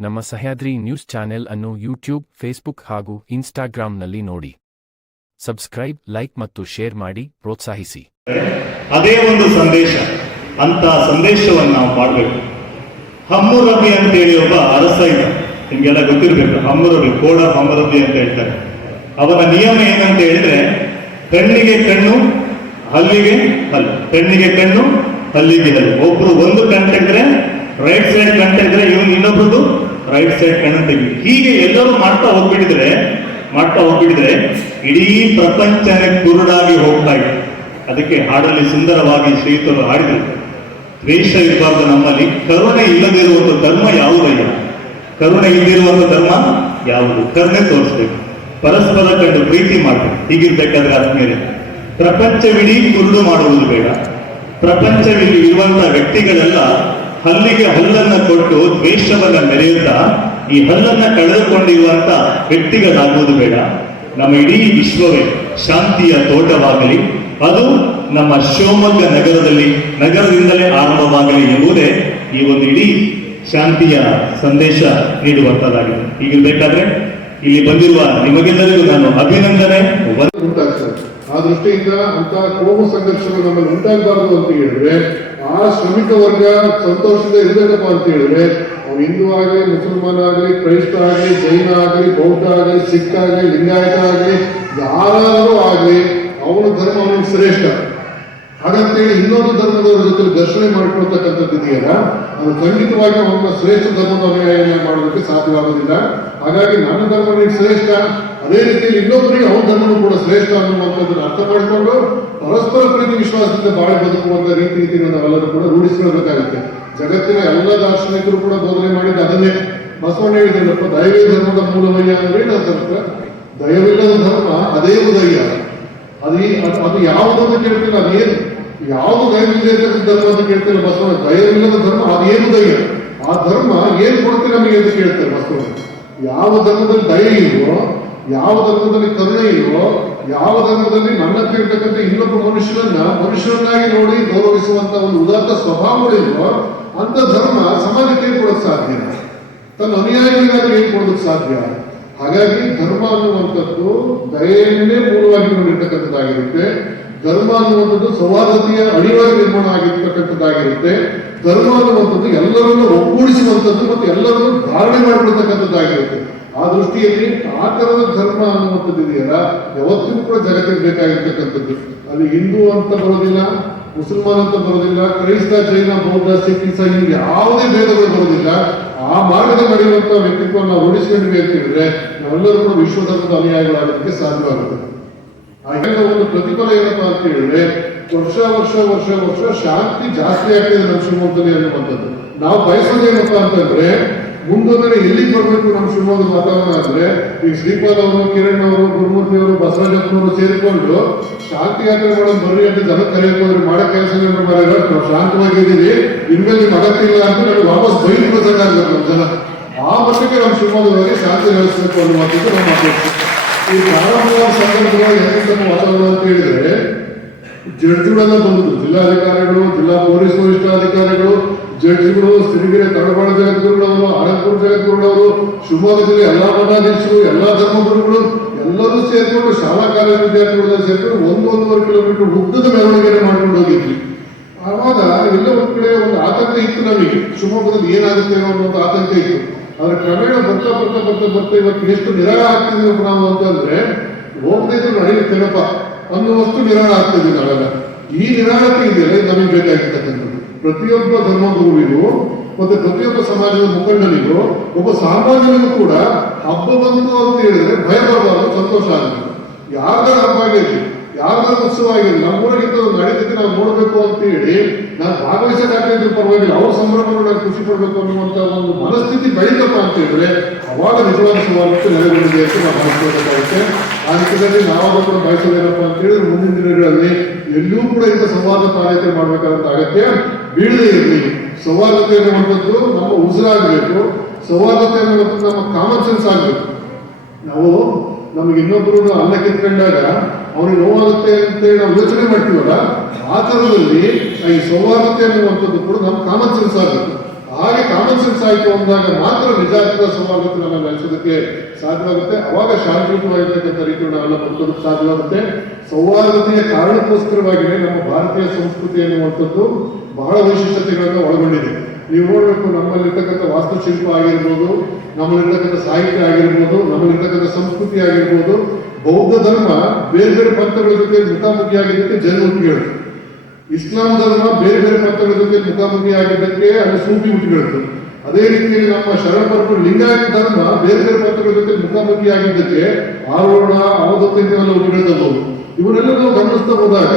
ನಮ್ಮ Sahyadri news channel ಅನ್ನು YouTube, Facebook ಹಾಗೂ ಇನ್ಸ್ಟಾಗ್ರಾಂನಲ್ಲಿ ನೋಡಿ. ಸಬ್ಸ್ಕ್ರೈಬ್, ಲೈಕ್ ಮತ್ತು ಶೇರ್ ಮಾಡಿ, ಪ್ರೋತ್ಸಾಹಿಸಿ. ಅದೇ ಒಂದು ಸಂದೇಶ. ಅಂತ ಸಂದೇಶವನ್ನು ನಾವು ಮಾಡಬೇಕು. ಹಮ್ಮುರಬಿ ಅಂತೇಳಿ ಒಬ್ಬ ಅರಸ ಇದ್ದ. ನಿಮ್ಗೆಲ್ಲ ಗೊತ್ತಿರ್ಬೇಕು, ಹಮ್ಮುರಬಿ, ಕೋಡ ಹಮ್ಮುರಬಿ ಅಂತ ಹೇಳ್ತಾರೆ. ಅವನ ನಿಯಮ ಏನಂತ ಹೇಳಿದ್ರೆ ಕಣ್ಣಿಗೆ ಕಣ್ಣು ಹಲ್ಲಿಗೆ ಹಲ್ಲು. ಕಣ್ಣಿಗೆ ಕಣ್ಣು ಹಲ್ಲಿಗೆ ಹಲ್ಲು. ಒಬ್ರು ಒಂದು ಕಣ್ ತೆಗೆದ್ರೆ, ರೈಟ್ ಸೈಡ್ ಕಣ್ ತೆಗೆದ್ರೆ ಇವನು ಇನ್ನೊಬ್ರದ್ದು ರೈಟ್ ಸೈಡ್ ಕಣ್ಣು ಹೀಗೆ ಎಲ್ಲರೂ ಮಾಡ್ತಾ ಹೋಗ್ಬಿಟ್ಟಿದ್ರೆ ಮಾಡ್ತಾ ಹೋಗ್ಬಿಟ್ಟಿದ್ರೆ ಇಡೀ ಪ್ರಪಂಚನೇ ಕುರುಡಾಗಿ ಹೋಗ್ತಾ ಇತ್ತು ಅದಕ್ಕೆ ಹಾಡಲ್ಲಿ ಸುಂದರವಾಗಿ ಶ್ರೀತರು ಹಾಡಿದರು, ದ್ವೇಷ ಇರಬಾರ್ದು ನಮ್ಮಲ್ಲಿ, ಕರುಣೆ ಇಲ್ಲದಿರುವಂತ ಧರ್ಮ ಯಾವುದಯ್ಯ? ಕರುಣೆ ಇಲ್ಲದಿರುವಂತ ಧರ್ಮ ಯಾವುದು? ಕರುಣೆ ತೋರಿಸ್ಬೇಕು. ಪರಸ್ಪರ ಕಂಡು ಪ್ರೀತಿ ಮಾಡಬೇಕು. ಹೀಗಿರ್ಬೇಕಾದ್ರೆ ಆದ್ಮೇಲೆ ಪ್ರಪಂಚವಿಡೀ ಕುರುಡು ಮಾಡುವುದು ಬೇಡ. ಪ್ರಪಂಚವಿಡೀ ಇರುವಂತಹ ವ್ಯಕ್ತಿಗಳೆಲ್ಲ ಹಲ್ಲಿಗೆ ಹಲ್ಲನ್ನ ಕೊಟ್ಟು ದ್ವೇಷವನ್ನ ಮೆರೆಯುತ್ತಾ ಈ ಹಲ್ಲನ್ನ ಕಳೆದುಕೊಂಡಿರುವಂತ ವ್ಯಕ್ತಿಗಳಾಗುವುದು ಬೇಡ. ನಮ್ಮ ಇಡೀ ವಿಶ್ವವೇ ಶಾಂತಿಯ ತೋಟವಾಗಲಿ, ಅದು ನಮ್ಮ ಶಿವಮೊಗ್ಗ ನಗರದಲ್ಲಿ, ನಗರದಿಂದಲೇ ಆರಂಭವಾಗಲಿ ಎಂಬುದೇ ಈ ಒಂದು ಇಡೀ ಶಾಂತಿಯ ಸಂದೇಶ ನೀಡುವಂತದ್ದಾಗಿದೆ ಬೇಕಾದ್ರೆ ಇಲ್ಲಿ ಬಂದಿರುವ ನಿಮಗೆಲ್ಲರಿಗೂ ನಾನು ಅಭಿನಂದನೆ. ಆ ದೃಷ್ಟಿಯಿಂದ ಅಂತ ಕೋಮ ಸಂಘರ್ಷಗಳು ನಮ್ಮಲ್ಲಿ ಉಂಟಾಗಬಾರದು ಅಂತ ಹೇಳಿದ್ರೆ ಆ ಶ್ರಮಿಕ ವರ್ಗ ಸಂತೋಷದ ಇರಬೇಕಪ್ಪ ಅಂತ ಹೇಳಿದ್ರೆ, ಅವ್ನು ಹಿಂದೂ ಆಗಲಿ, ಮುಸಲ್ಮಾನ್ ಆಗಲಿ, ಕ್ರೈಸ್ತ ಆಗಲಿ, ಜೈನ ಆಗಲಿ, ಬೌದ್ಧ ಆಗಲಿ, ಸಿಖ್ ಆಗಲಿ, ಲಿಂಗಾಯತ ಆಗಲಿ, ಯಾರಾದರೂ ಆಗಲಿ, ಅವನ ಧರ್ಮ ಅವನಿಗೆ ಶ್ರೇಷ್ಠ. ಹಾಗಂತೇಳಿ ಇನ್ನೊಂದು ಧರ್ಮದವರ ಜೊತೆ ಘರ್ಷಣೆ ಮಾಡಿಕೊಳ್ತಕ್ಕಂಥದ್ದು ಇದೆಯಲ್ಲ, ಅದು ಖಂಡಿತವಾಗಿ ಅವನ ಶ್ರೇಷ್ಠ ಧರ್ಮದ ಅನುಯಾಯ ಮಾಡೋದಕ್ಕೆ ಸಾಧ್ಯವಾಗುವುದಿಲ್ಲ ಹಾಗಾಗಿ ನನ್ನ ಧರ್ಮವೇ ಶ್ರೇಷ್ಠ, ಅದೇ ರೀತಿಯಲ್ಲಿ ಇನ್ನೊಬ್ಬರಿಗೆ ಅವನ ಧರ್ಮನೂ ಕೂಡ ಶ್ರೇಷ್ಠ ಅನ್ನುವಂಥದ್ದನ್ನು ಅರ್ಥ ಮಾಡಿಕೊಂಡು ಪರಸ್ಪರ ಪ್ರೀತಿ ವಿಶ್ವಾಸದಿಂದ ಬಾಳೆ ಬದುಕುವಂಥ ರೀತಿ ರೀತಿಯನ್ನು ನಾವೆಲ್ಲರೂ ಕೂಡ ರೂಢಿಸಿಕೊಳ್ಳಬೇಕಾಗುತ್ತೆ. ಜಗತ್ತಿನ ಎಲ್ಲ ದಾರ್ಶನಿಕರು ಕೂಡ ಬೋಧನೆ ಮಾಡಿದ್ದು ಅದನ್ನೇ. ಬಸವಣ್ಣ ಹೇಳಿದ್ರಪ್ಪ ದೈವೇ ಧರ್ಮದ ಮೂಲವಯ್ಯ ಅಂದ್ರೆ ಏನಂತ ದಯವಿಲ್ಲದ ಧರ್ಮ ಅದೇ ಉದಯ. ಅದು ಅದು- ಯಾವುದನ್ನು ಕೇಳ್ತಿಲ್ಲ, ಅದೇನು? ಯಾವುದು ದಯವಿಲ್ಲದ ಧರ್ಮ ಅಂತ ಕೇಳ್ತಿಲ್ಲ ಬಸವಣ್ಣ. ದಯವಿಲ್ಲದ ಧರ್ಮ ಅದೇನು ದಯ ಆ ಧರ್ಮ ಏನ್ ಕೊಡ್ತೀವಿ ನಮಗೆ ಅಂತ ಕೇಳ್ತಾರೆ ಬಸವಣ್ಣ ಯಾವ ಧರ್ಮದಲ್ಲಿ ದಯ ಇಲ್ವೋ, ಯಾವ ಧರ್ಮದಲ್ಲಿ ಕರುಣೆ ಇಲ್ವೋ, ಯಾವ ಧರ್ಮದಲ್ಲಿ ನನ್ನ ಕೇಳ್ತಕ್ಕಂಥ ಇನ್ನೊಬ್ಬ ಮನುಷ್ಯರನ್ನ ಮನುಷ್ಯರನ್ನಾಗಿ ನೋಡಿ ಗೌರವಿಸುವಂತ ಒಂದು ಉದಾತ್ತ ಸ್ವಭಾವಗಳಿಲ್ವೋ ಅಂತ ಧರ್ಮ ಸಮಾಜಕ್ಕೆ ಏನ್ ಕೊಡಕ್ ಸಾಧ್ಯ ತನ್ನ ಅನುಯಾಯಿಗಳಿಗಾದ್ರೂ ಏನ್ ಕೊಡೋದಕ್ಕೆ ಸಾಧ್ಯ ಹಾಗಾಗಿ ಧರ್ಮ ಅನ್ನುವಂಥದ್ದು ದಯೆಯನ್ನೇ ಮೂಲವಾಗಿ ನೋಡಿರ್ತಕ್ಕಂಥದ್ದಾಗಿರುತ್ತೆ. ಧರ್ಮ ಅನ್ನುವಂಥದ್ದು ಸೌಹಾರ್ದತೆಯ ಅಡಿವಾಗಿ ನಿರ್ಮಾಣ ಆಗಿರ್ತಕ್ಕಂಥದ್ದಾಗಿರುತ್ತೆ. ಧರ್ಮ ಅನ್ನುವಂಥದ್ದು ಎಲ್ಲರನ್ನೂ ಒಗ್ಗೂಡಿಸುವಂಥದ್ದು ಮತ್ತು ಎಲ್ಲರನ್ನು ಧಾರಣೆ ಮಾಡಿಕೊಳ್ತಕ್ಕಂಥದ್ದಾಗಿರುತ್ತೆ. ಆ ದೃಷ್ಟಿಯಲ್ಲಿ ಆ ಥರದ ಧರ್ಮ ಅನ್ನುವಂಥದ್ದು ಇದೆಯಲ್ಲ, ಯಾವತ್ತಿಗೂ ಕೂಡ ಜಗತ್ತಿಗೆ ಬೇಕಾಗಿರ್ತಕ್ಕಂಥದ್ದು. ಅದು ಹಿಂದೂ ಅಂತ ಬರೋದಿಲ್ಲ, ಮುಸಲ್ಮಾನ್ ಅಂತ ಬರೋದಿಲ್ಲ, ಕ್ರೈಸ್ತ, ಜೈನ, ಬೌದ್ಧ, ಸಿಖ್ ಇಸಾಯಿ ಯಾವುದೇ ಭೇದಗಳು ಬರೋದಿಲ್ಲ. ಆ ಮಾರ್ಗದ ನಡೆಯುವಂತಹ ವ್ಯಕ್ತಿತ್ವವನ್ನು ರೂಢಿಸ್ಕೊಂಡ್ವಿ ಅಂತ ಹೇಳಿದ್ರೆ, ನಾವೆಲ್ಲರೂ ಕೂಡ ವಿಶ್ವಧರ್ಮದ ಅನುಯಾಯಿಗಳಾಗೋದಕ್ಕೆ ಸಾಧ್ಯವಾಗುತ್ತೆ. ಹಾಗೆ ಒಂದು ಪ್ರತಿಫಲ ಏನಪ್ಪ ಅಂತ ಹೇಳಿದ್ರೆ, ವರ್ಷ ವರ್ಷ ವರ್ಷ ವರ್ಷ ಶಾಂತಿ ಜಾಸ್ತಿ ಆಗ್ತಿದೆ ನಮ್ಮ ಶಿವಮೊಗ್ಗದಲ್ಲಿ ಅನ್ನುವಂಥದ್ದು. ನಾವು ಬಯಸೋದೇನಪ್ಪಾ ಅಂತಂದ್ರೆ ಮುಂದೊಂದರೆ ಎಲ್ಲಿಗೆ ಬರಬೇಕು ನಮ್ಮ ಶಿವಮೊಗ್ಗದ ವಾತಾವರಣ ಅಂದ್ರೆ ಈಗ ಶ್ರೀಪಾದ್ ಅವರು, ಕಿರಣ್ ಅವರು, ಗುರುಮೂರ್ತಿ ಅವರು ಬಸವರಾಜಪ್ಪನವರು ಸೇರಿಕೊಂಡು ಶಾಂತಿ ಯಾತ್ರೆ ಮಾಡೋದು ಬರ್ರಿ ಅಂತ ಜನ ಕರೆಯೋದ್ರೆ ಮಾಡೋ ಕೆಲಸಗಳನ್ನ ಮಾಡಿರೋ ನಾವು ಶಾಂತವಾಗಿದ್ದೀವಿ ಇನ್ಮೇಲೆ ಇಲ್ಲ ಅಂತ ನಮಗೆ ವಾಪಸ್ ಬೈಲು ಬಸಗಾಗಬೇಕು ನಮ್ಮ ಜನ. ಆ ಮಟ್ಟಕ್ಕೆ ನಮ್ಮ ಶಿವಮೊಗ್ಗದಲ್ಲಿ ಶಾಂತಿ ನೆಲೆಸಬೇಕು ಅನ್ನುವಂಥದ್ದು ನಮ್ಮ ಅಪೇಕ್ಷೆ. ಈ ಪ್ರಾರಂಭದ ಸಂದರ್ಭದಲ್ಲಿ ಹೆಂಗಿದ್ದ ವಾತಾವರಣ ಅಂತ ಹೇಳಿದ್ರೆ, ಜಡ್ಜ್ಗಳೆಲ್ಲ ಬಂದಿದ್ರು ಜಿಲ್ಲಾಧಿಕಾರಿಗಳು, ಜಿಲ್ಲಾ ಪೊಲೀಸ್ ವರಿಷ್ಠಾಧಿಕಾರಿಗಳು, ಜಡ್ಜ್ಗಳು, ಸಿರಿಗೆರೆ ತಡಬಾಳ ಜಗದ್ಗುರುಗಳವರು, ಆನಂದಪುರ ಜಗದ್ಗುರುಗಳವರು, ಶಿವಮೊಗ್ಗ ಜಿಲ್ಲೆ ಎಲ್ಲಾ ಮಠಾಧೀಶರು ಎಲ್ಲಾ ಧರ್ಮಗುರುಗಳು, ಎಲ್ಲರೂ ಸೇರಿಕೊಂಡು ಶಾಲಾ ಕಾಲೇಜು ವಿದ್ಯಾರ್ಥಿಗಳೆಲ್ಲ ಸೇರಿಕೊಂಡು ಒಂದು ಒಂದೂವರೆ ಕಿಲೋಮೀಟರ್ ಉದ್ದದ ಮೆರವಣಿಗೆ ಮಾಡ್ಕೊಂಡು ಹೋಗಿದ್ವಿ. ಆವಾಗ ಎಲ್ಲ ಒಂದು ಕಡೆ ಒಂದು ಆತಂಕ ಇತ್ತು ನಮಗೆ. ಶಿವಮೊಗ್ಗದಲ್ಲಿ ಏನಾಗುತ್ತೆ ಅನ್ನೋ ಒಂದು ಆತಂಕ ಇತ್ತು. ಆದ್ರೆ ಕ್ರಮೇಣ ಬರ್ತಾ ಬರ್ತಾ ಬರ್ತಾ ಬರ್ತಾ ಇವತ್ತು ಎಷ್ಟು ನಿರಾಳ ಆಗ್ತಿದ್ವಿ ನಾವು ಅಂತಂದ್ರೆ, ಹೋಗದೇ ಇದ್ರೆ ನಡೆಯುತ್ತೇನಪ್ಪ ಅನ್ನುವಷ್ಟು ನಿರಾಳ ಆಗ್ತಿದ್ವಿ ನಾವೆಲ್ಲ. ಈ ನಿರಾಳತೆ ಇದೆಯಲ್ಲ, ಇದು ನಮಗೆ ಬೇಕಾಗಿರ್ತಕ್ಕಂಥದ್ದು. ಪ್ರತಿಯೊಬ್ಬ ಧರ್ಮಗುರುವಿಗೂ ಮತ್ತೆ ಪ್ರತಿಯೊಬ್ಬ ಸಮಾಜದ ಮುಖಂಡನಿಗೂ, ಒಬ್ಬ ಸಾಮಾನ್ಯನಿಗೂ ಕೂಡ ಹಬ್ಬ ಬಂತು ಅಂತ ಹೇಳಿದ್ರೆ ಭಯ ಬರಬಾರದು, ಸಂತೋಷ ಆಗಬೇಕು ಯಾರ್ದಾರ ಹಬ್ಬ ಆಗೈತಿ ಯಾರ್ದಾರ ಉತ್ಸವ ನಮ್ಮ ಊರಿಗಿಂತ ಒಂದು ನಡೀತಿದ್ದು ನಾವು ನೋಡಬೇಕು ಅಂತ ಹೇಳಿ ನಾನು ಭಾಗವಹಿಸಕ್ಕಾಗದಿದ್ರು ಪರವಾಗಿಲ್ಲ, ಅವ್ರ ಸಂಭ್ರಮಗಳು ನಾನು ಖುಷಿ ಪಡ್ಬೇಕು ಅನ್ನುವಂತ ಒಂದು ಮನಸ್ಥಿತಿ ಬೆಳೀತಪ್ಪ ಅಂತ ಹೇಳಿದ್ರೆ ಅವಾಗ ನಿಜವಾದ ಸವಾಲಕ್ಕೆ ನೆಲೆಗೊಂಡಿದೆ ಅಂತ ನಾವು ಭಾವಿಸಬೇಕಾಗುತ್ತೆ ಆ ನಿಟ್ಟಿನಲ್ಲಿ ನಾವಾದ್ರೂ ಕೂಡ ಬಯಸೋದೇನಪ್ಪ ಅಂತ ಹೇಳಿದ್ರೆ ಮುಂದಿನ ದಿನಗಳಲ್ಲಿ ಎಲ್ಲೂ ಕೂಡ ಇಂಥ ಸಂವಾದ ಕಾರ್ಯತೆ ಮಾಡಬೇಕಾದಂತ ಅಗತ್ಯ ಬೀಳದೇ ಇರಲಿ. ಸೌಹಾರ್ದತೆ ಅನ್ನುವಂಥದ್ದು ನಮ್ಮ ಉಸಿರಾಗಬೇಕು. ಸೌಹಾರ್ದತೆ ಅನ್ನುವಂಥದ್ದು ನಮ್ಮ ಕಾಮನ್ ಸೆನ್ಸ್ ಆಗಬೇಕು. ನಾವು ನಮಗೆ ಇನ್ನೊಬ್ಬರು ಅನ್ನ ಕಿತ್ಕೊಂಡಾಗ ಅವನಿಗೆ ನೋವಾಗುತ್ತೆ ಅಂತೇಳಿ ನಾವು ಯೋಚನೆ ಮಾಡ್ತೀವಲ್ಲ, ಆ ಥರದಲ್ಲಿ ಈ ಸೌಹಾರ್ದತೆ ಅನ್ನುವಂಥದ್ದು ಕೂಡ ನಮ್ಮ ಕಾಮನ್ ಸೆನ್ಸ್ ಆಗುತ್ತೆ. ಹಾಗೆ ಕಾಮನ್ ಸೆನ್ಸ್ ಆಯ್ತು ಅಂದಾಗ ಮಾತ್ರ ನಿಜಾರ್ಥದ ಸೌಹಾರ್ದತೆ ನಮ್ಮ ನಡೆಸೋದಕ್ಕೆ ಸಾಧ್ಯವಾಗುತ್ತೆ. ಅವಾಗ ಶಾಂತಿಯುತವಾಗಿರ್ತಕ್ಕಂಥ ರೀತಿಯನ್ನು ನಾವೆಲ್ಲ ಬದುಕೋದಕ್ಕೆ ಸಾಧ್ಯವಾಗುತ್ತೆ. ಸೌಹಾರ್ದತೆಯ ಕಾರಣಕ್ಕೋಸ್ಕರವಾಗಿಯೇ ನಮ್ಮ ಭಾರತೀಯ ಸಂಸ್ಕೃತಿ ಅನ್ನುವಂಥದ್ದು ಬಹಳ ವೈಶಿಷ್ಟ್ಯತೆಗಳನ್ನು ಒಳಗೊಂಡಿದೆ. ನೀವು ನೋಡಬೇಕು ನಮ್ಮಲ್ಲಿರ್ತಕ್ಕಂಥ ವಾಸ್ತುಶಿಲ್ಪ ಆಗಿರ್ಬೋದು ನಮ್ಮಲ್ಲಿರ್ತಕ್ಕಂಥ ಸಾಹಿತ್ಯ ಆಗಿರ್ಬೋದು ನಮ್ಮಲ್ಲಿರ್ತಕ್ಕಂಥ ಸಂಸ್ಕೃತಿ ಆಗಿರ್ಬೋದು, ಬೌದ್ಧ ಧರ್ಮ ಬೇರೆ ಬೇರೆ ಪಂಥಗಳ ಜೊತೆ ಮುಖಾಮುಖಿಯಾಗಿದ್ದಕ್ಕೆ ಜೈನ ಹುಟ್ಟಿಗಳು ಇಸ್ಲಾಂ ಧರ್ಮ ಬೇರೆ ಬೇರೆ ಪಂಥಗಳ ಜೊತೆ ಮುಖಾಮುಖಿಯಾಗಿದ್ದಕ್ಕೆ ಅಲ್ಲಿ ಸೂಫಿ ಹುಟ್ಟಿಗಳು ಅದೇ ರೀತಿಯಲ್ಲಿ ನಮ್ಮ ಶರಣಪಟ್ಟು ಲಿಂಗಾಯತ ಧರ್ಮ ಬೇರೆ ಬೇರೆ ಪಂಥಗಳ ಜೊತೆ ಮುಖಾಮುಖಿಯಾಗಿದ್ದಕ್ಕೆ ಆರೋಹಣ ಇಂಥವೆಲ್ಲ ಹುಟ್ಟಿಗಳು ಇವನ್ನೆಲ್ಲ ನಾವು ಗಮನಿಸ್ತಾ ಹೋದಾಗ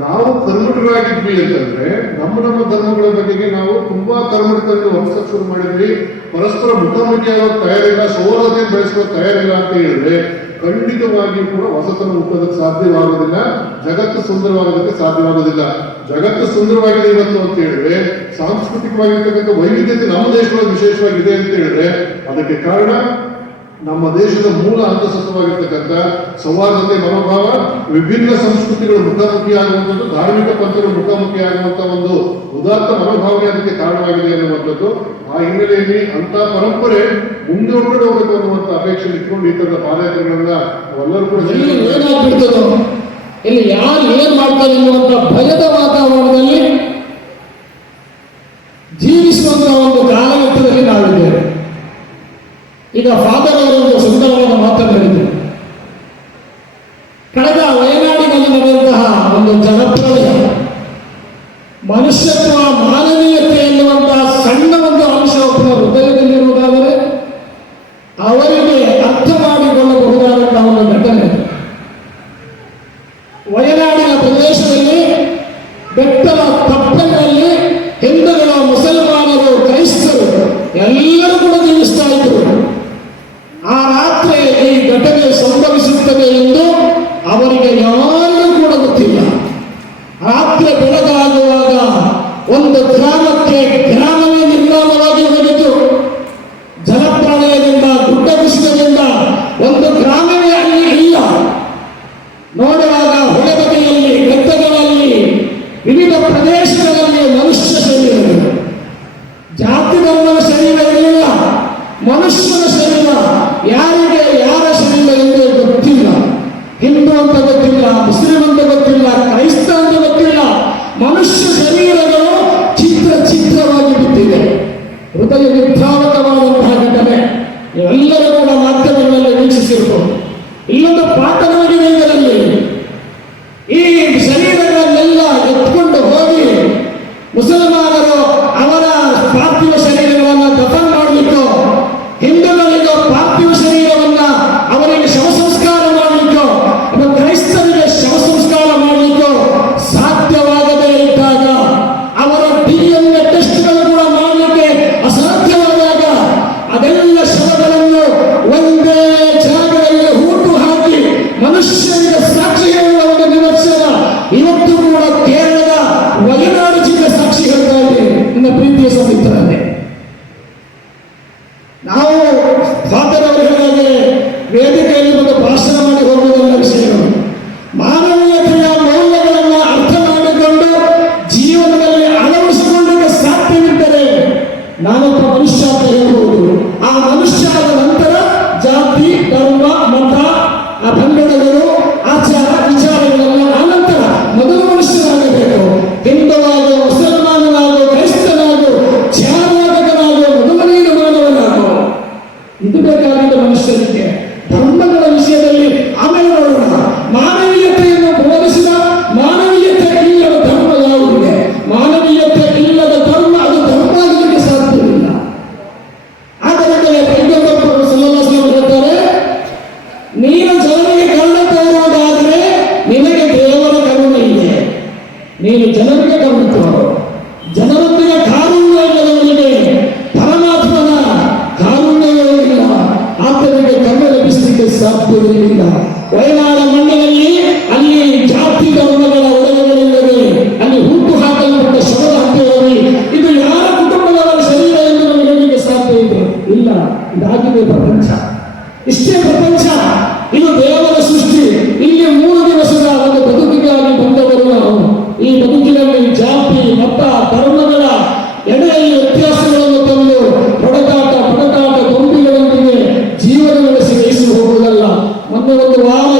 ನಾವು ಕರ್ಮಠರಾಗಿದ್ವಿ ಅಂತಂದ್ರೆ ನಮ್ಮ ನಮ್ಮ ಧರ್ಮಗಳ ಬಗೆಗೆ ನಾವು ತುಂಬಾ ಕರ್ಮಠದಲ್ಲಿ ವರ್ಷ ಶುರು ಮಾಡಿದ್ವಿ. ಪರಸ್ಪರ ಮುಖಾಮುಖಿ ಆಗೋಕ್ ತಯಾರಿಲ್ಲ ಸೌಹಾರ್ದತೆ ಬೆಳೆಸ್ಕೋ ತಯಾರಿಲ್ಲ ಅಂತ ಹೇಳಿದ್ರೆ ಖಂಡಿತವಾಗಿಯೂ ಕೂಡ ಹೊಸತನ ಹುಟ್ಟೋದಕ್ಕೆ ಸಾಧ್ಯವಾಗೋದಿಲ್ಲ, ಜಗತ್ತು ಸುಂದರವಾಗೋದಕ್ಕೆ ಸಾಧ್ಯವಾಗೋದಿಲ್ಲ. ಜಗತ್ತು ಸುಂದರವಾಗಿದೆ ಇವತ್ತು ಅಂತ ಹೇಳಿದ್ರೆ, ಸಾಂಸ್ಕೃತಿಕವಾಗಿರ್ತಕ್ಕಂಥ ವೈವಿಧ್ಯತೆ ನಮ್ಮ ದೇಶದೊಳಗೆ ವಿಶೇಷವಾಗಿದೆ ಅಂತ ಹೇಳಿದ್ರೆ, ಅದಕ್ಕೆ ಕಾರಣ ನಮ್ಮ ದೇಶದ ಮೂಲ ಅಂತಸತ್ವವಾಗಿರ್ತಕ್ಕಂಥ ಸೌಹಾರ್ದತೆ, ಮನೋಭಾವ, ವಿಭಿನ್ನ ಸಂಸ್ಕೃತಿಗಳು ಮುಖಾಮುಖಿಯಾಗುವಂಥದ್ದು ಧಾರ್ಮಿಕ ಪಂಥಗಳು ಮುಖಾಮುಖಿಯಾಗುವಂಥ ಒಂದು ಉದಾತ್ತ ಮನೋಭಾವನೆ ಅದಕ್ಕೆ ಕಾರಣವಾಗಿದೆ ಅನ್ನುವಂಥದ್ದು ಆ ಹಿನ್ನೆಲೆಯಲ್ಲಿ ಅಂತ ಪರಂಪರೆ ಮುಂದೂಡ್ಕೊಂಡು ಹೋಗಬೇಕು ಅನ್ನುವಂಥ ಅಪೇಕ್ಷೆ ಇಟ್ಕೊಂಡು ಈ ತರದ ಪಾದಯಾತ್ರೆಗಳನ್ನ ಎಲ್ಲರೂ ಕೂಡ ಏನಾಗ್ಬಿಡ್ತದೋ? ಇಲ್ಲಿ ಯಾರು ಏನ್ ಮಾಡ್ತಾರೆ ಅನ್ನುವಂಥ ಭಯದ ವಾತಾವರಣದಲ್ಲಿ ಜೀವಿಸುವಂತ ಒಂದು ಕಾಲಘಟ್ಟದಲ್ಲಿ ನಾವಿದ್ದೇವೆ. ಈಗ ಫಾದರ್ ಒಂದು ಸುಂದರವಾದ ಮಾತನ್ನು ಹೇಳಿದರು. ಕಳೆದ ವಯನಾಡಿನಲ್ಲಿ ನಡೆದಂತಹ ಒಂದು ಜನಪ್ರಳಯ ಮನುಷ್ಯತ್ವ ಮಾನವೀಯತೆ Maana sisi ile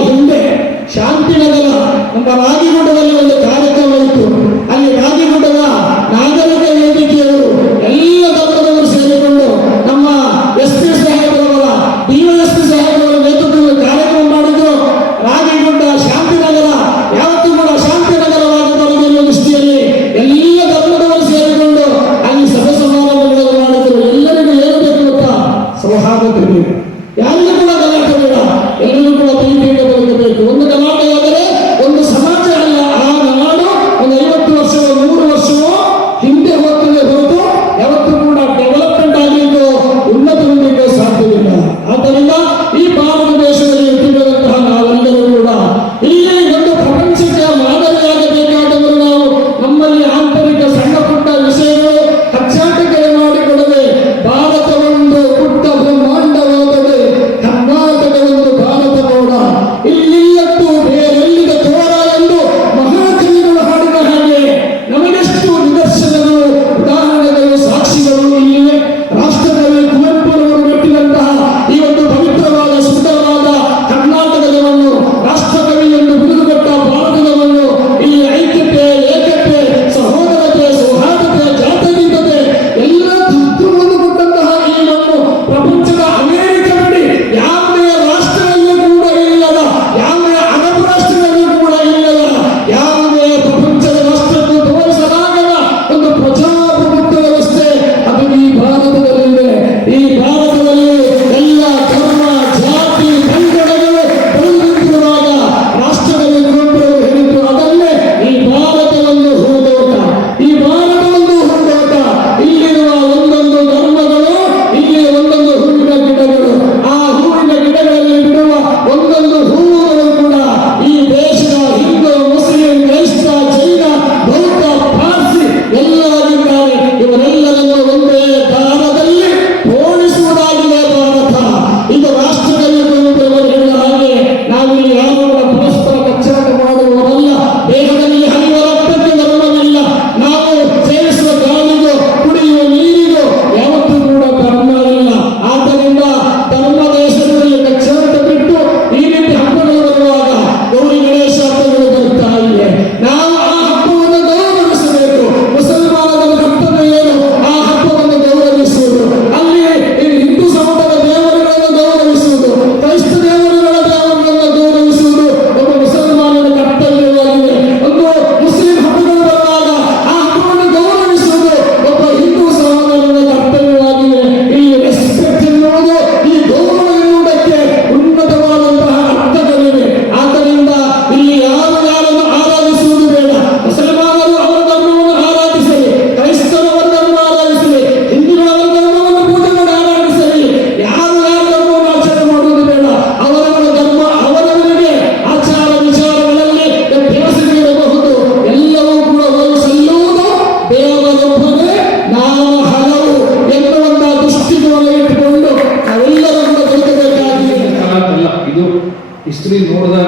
ಹಿಂದೆ ಶಾಂತಿನಗರ ನಮ್ಮ ರಾಗಿಗುಡ್ಡದಲ್ಲಿ ಒಂದು ಕಾರ್ಯಕ್ರಮ ಇತ್ತು. ಅಲ್ಲಿ ರಾಗಿಗುಡ್ಡದ ನಾಗರಿಕ ವೇದಿಕೆಯವರು ಎಲ್ಲ ಧರ್ಮದವರು ಸೇರಿಕೊಂಡು ನಮ್ಮ ಎಸ್ ಪಿ ಸಾಹೇಬರವರ, ಡಿ ವೈ ಎಸ್ ಪಿ ಸಾಹೇಬರವರ ನೇತೃತ್ವದಲ್ಲಿ ಕಾರ್ಯಕ್ರಮ ಮಾಡಿದ್ರು. ರಾಗಿಗುಡ್ಡ ಶಾಂತಿನಗರ ಯಾವತ್ತೂ ಕೂಡ ಶಾಂತಿನಗರವಾಗಿ ದೃಷ್ಟಿಯಲ್ಲಿ ಎಲ್ಲ ಧರ್ಮದವರು ಸೇರಿಕೊಂಡು ಅಲ್ಲಿ ಸಭೆ ಸಮಾರಂಭಗಳನ್ನು ಮಾಡಿದ್ರು. ಎಲ್ಲರಿಗೂ ಏನು ಬೇಕು ಗೊತ್ತಾ ಯಾರಿಗೂ ಕೂಡ మీరు ముందుగా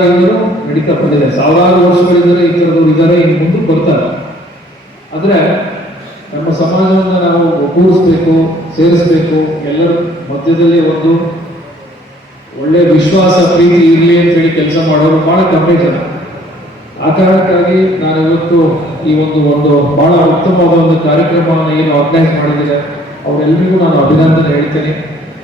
ನೋಡಿದಾಗಲೂ ನಡೀತಾ ಬಂದಿದೆ. ಸಾವಿರಾರು ವರ್ಷಗಳಿದ್ದರೆ ಈ ಥರದವ್ರು ಇದ್ದಾರೆ, ಇನ್ನು ಮುಂದೆ ಬರ್ತಾರೆ. ಆದರೆ ನಮ್ಮ ಸಮಾಜವನ್ನು ನಾವು ಒಗ್ಗೂಡಿಸ್ಬೇಕು, ಸೇರಿಸ್ಬೇಕು, ಎಲ್ಲರ ಮಧ್ಯದಲ್ಲಿ ಒಂದು ಒಳ್ಳೆ ವಿಶ್ವಾಸ, ಪ್ರೀತಿ ಇರಲಿ ಅಂತ ಹೇಳಿ ಕೆಲಸ ಮಾಡೋರು ಬಹಳ ಕಮ್ಮಿ ಜನ. ಆ ಕಾರಣಕ್ಕಾಗಿ ನಾನು ಇವತ್ತು ಈ ಒಂದು ಒಂದು ಬಹಳ ಉತ್ತಮವಾದ ಒಂದು ಕಾರ್ಯಕ್ರಮವನ್ನು ಏನು ಆರ್ಗನೈಸ್ ಮಾಡಿದ್ದಾರೆ ಅವರೆಲ್ಲರಿಗೂ ನಾನು ಅಭಿನಂದನೆ ಹೇಳ್ತೇನೆ.